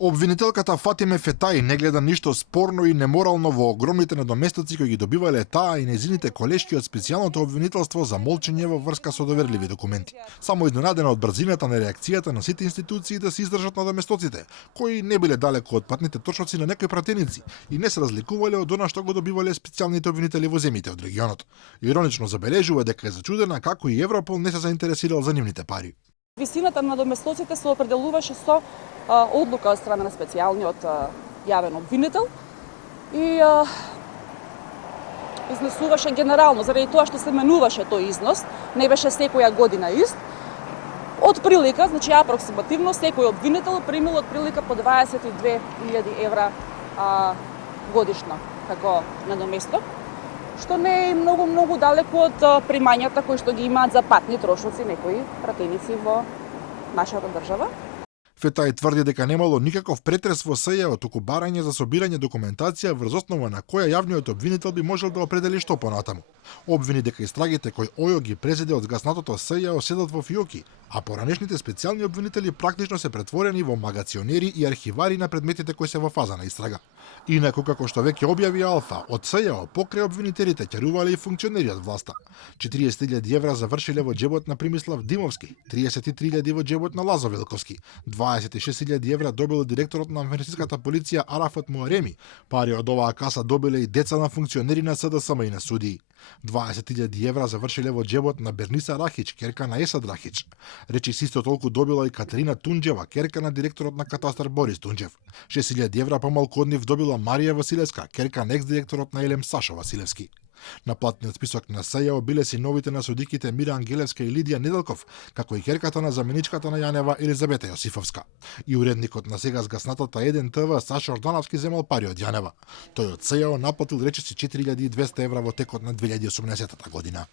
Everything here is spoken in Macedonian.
Обвинителката Фатиме Фетаи не гледа ништо спорно и неморално во огромните недоместоци кои ги добивале таа и незините колешки од специјалното обвинителство за молчење во врска со доверливи документи. Само изненадена од брзината на реакцијата на сите институции да се издржат на доместоците, кои не биле далеко од патните точоци на некои пратеници и не се разликувале од она што го добивале специјалните обвинители во земјите од регионот. Иронично забележува дека е зачудена како и Европол не се заинтересирал за нивните пари. Висината на доместоците се определуваше со одлука од страна на специјалниот јавен обвинител и изнесуваше генерално, заради тоа што се менуваше тој износ, не беше секоја година ист. Од прилика, значи апроксимативно, секој обвинител примил од прилика по 22.000 евра годишно како надоместок, што не е многу далеко од примањата кои што ги имаат за патни трошоци некои пратеници во нашата држава. Фетаи тврди дека немало никаков претрес во СЈО, туку барање за собирање документација врз основа на која јавниот обвинител би можел да определи што понатаму. Обвини дека истрагите кои ОЈО ги презеде од згаснатото СЈО седат во фиоки, а поранешните специјални обвинители практично се претворени во магационери и архивари на предметите кои се во фаза на истрага. Инаку, како што веќе објави Алфа, од СЈО покрај обвинителите ќарувале и функционери од власта. 40.000 евра завршиле во џебот на Примислав Димовски, 33.000 во џебот на Лазо Велковски, 26.000 евра добил директорот на Афганиската полиција Арафат Муареми. Пари од оваа каса добиле и деца на функционери на СДСМ и на судии. 20.000 евра завршиле во џебот на Берниса Рахич, керка на Есад Рахич. Речи се исто толку добила и Катерина Тунџева, керка на директорот на катастар Борис Тунџев. 6.000 евра помалку од нив добила Марија Василевска, керка на екс-директорот на Елем Сашо Василевски. На платниот список на СЈО биле синовите на судиките Мира Ангелевска и Лидија Неделков, како и керката на заменичката на Јанева Елизабета Јосифовска. И уредникот на сега згаснатата 1 ТВ Саша Ордановски земал пари од Јанева. Тој од СЈО наплатил речиси 4.200 евра во текот на 2018 година.